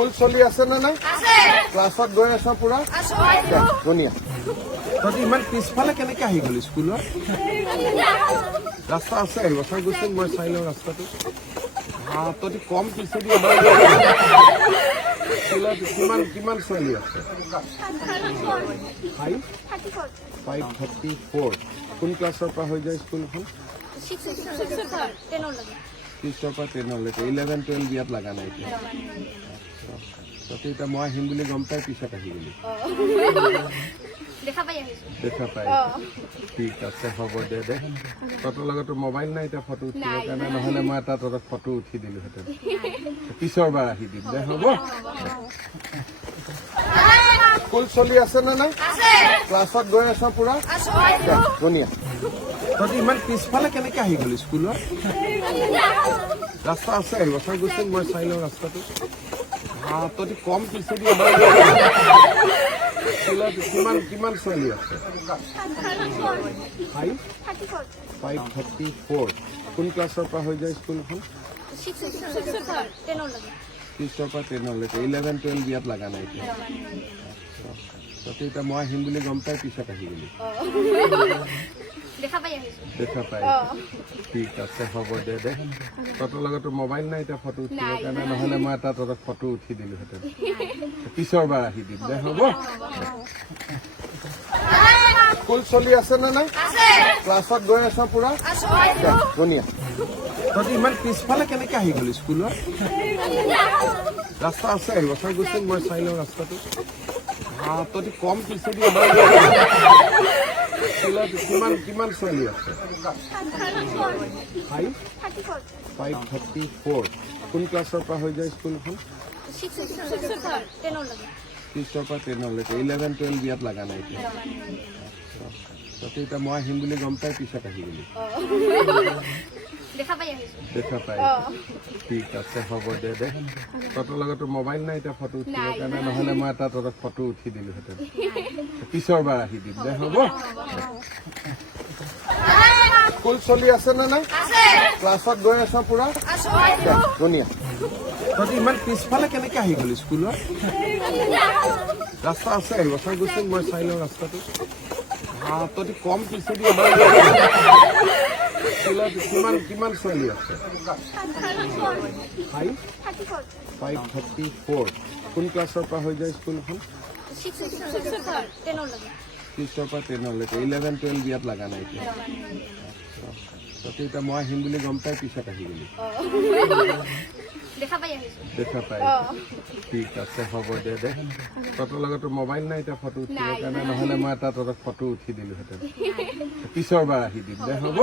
School চলি আছে নে নাই? ক্লাছত গৈ আছ পুৰা? ধুনীয়া। তহঁতি ইমান পিছফালে কেনেকে আহি গলি স্কুলত? ৰাস্তা আছে, বছৰ গৈছে, মই চাই লওঁ ৰাস্তাটো। তহঁতি কম পিছেদি স্কুলত কিমান ছোৱালী আছে? 534। কোন ক্লাছৰ পৰা হৈ যায় স্কুলখন? 6ৰ পৰা 10লৈকে। 11, 12 ইয়াত লগা নাই এতিয়া। তহঁতি এতিয়া মই আহিম বুলি গম পাই পিছত আহি গলি? দেখা পাই আহিছো। দেখা পাই? ঠিক আছে, হ'ব দে। তহঁতৰ লগতো মোবাইল নাই এতিয়া ফটো উঠিবৰ কাৰণে, নহলে মই এটা তহঁতক ফটো উঠি দিলোহেঁতেন। পিছৰ বাৰ আহি দিম দে, হ'ব? স্কুল চলি আছে নে নাই? ক্লাছত গৈ আছ পুৰা? ধুনীয়া। তহঁতি ইমান পিছফালে কেনেকে আহি গলি স্কুলত? ৰাস্তা আছে, বছৰ গৈছে, মই চাই লওঁ ৰাস্তাটো। তহঁতি কম পিছেদি স্কুলত কিমান ছোৱালী আছে? 534। কোন ক্লাছৰ পৰা হৈ যায় স্কুলখন? 6ৰ পৰা 10লৈকে। 11, 12 ইয়াত লগা নাই এতিয়া। তহঁতি এতিয়া মই আহিম বুলি গম পাই পিছত আহি গলি? দেখা পাই আহিছো। দেখা পাই? ঠিক আছে, হ'ব দে। তহঁতৰ লগতো মোবাইল নাই এতিয়া ফটো উঠিবৰ কাৰণে, নহলে মই এটা তহঁতক ফটো উঠি দিলোহেঁতেন। পিছৰ বাৰ আহি দিম দে, হ'ব? স্কুল চলি আছে নে নাই? ক্লাছত গৈ আছ পুৰা? ধুনীয়া। তহঁতি ইমান পিছফালে কেনেকে আহি গলি স্কুলত? ৰাস্তা আছে, বছৰ গৈছে, মই চাই লওঁ ৰাস্তাটো। তহঁতি কম পিছেদি স্কুলত কিমান ছোৱালী আছে? 534। কোন ক্লাছৰ পৰা হৈ যায় স্কুলখন? 6ৰ পৰা 10লৈকে। 11, 12 ইয়াত লগা নাই এতিয়া। তহঁতি এতিয়া মই আহিম বুলি গম পাই পিছত আহি গলি? দেখা পাই আহিছো। দেখা পাই? ঠিক আছে, হ'ব দে। তহঁতৰ লগতো মোবাইল নাই এতিয়া ফটো উঠিবৰ কাৰণে, নহলে মই এটা তহঁতক ফটো উঠি দিলোহেঁতেন। পিছৰ বাৰ আহি দিম দে, হ'ব? স্কুল চলি আছে নে নাই? ক্লাছত গৈ আছ পুৰা? ধুনীয়া। তহঁতি ইমান পিছফালে কেনেকে আহি গলি স্কুলত? ৰাস্তা আছে, বছৰ গৈছে, মই চাই লওঁ ৰাস্তাটো। তহঁতি কম পিছেদি স্কুলত কিমান ছোৱালী আছে? 534। কোন ক্লাছৰ পৰা হৈ যায় স্কুলখন? 6ৰ পৰা 10লৈকে। 11, 12 ইয়াত লগা নাই এতিয়া। তহঁতি এতিয়া মই আহিম বুলি গম পাই পিছত আহি গলি? দেখা পাই আহিছো। দেখা পাই? ঠিক আছে, হ'ব দে। তহঁতৰ লগতো মোবাইল নাই এতিয়া ফটো উঠিবৰ কাৰণে, নহলে মই এটা তহঁতক ফটো উঠি দিলোহেঁতেন। পিছৰ বাৰ আহি দিম দে, হ'ব?